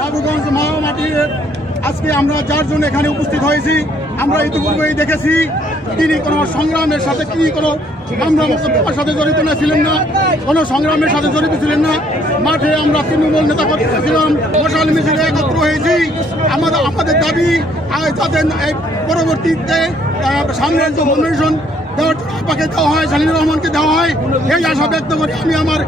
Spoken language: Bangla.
বাবুগঞ্জ মাটির আজকে আমরা যার জন্য এখানে উপস্থিত হয়েছি, আমরা ইতিপূর্বেই দেখেছি তিনি কোনো সংগ্রামের সাথে কোনো মামলার সাথে জড়িত না ছিলেন না, কোনো সংগ্রামের সাথে জড়িত ছিলেন না। মাঠে আমরা তৃণমূল নেতা করতেছিলাম, মশাল মিছিলে একত্র হয়েছি। আমাদের দাবি যাতে পরবর্তীতে সামনের যে নমিনেশন দেওয়া হয়, শালীন রহমানকে দেওয়া হয়, এই আশা ব্যক্ত করে আমি আমার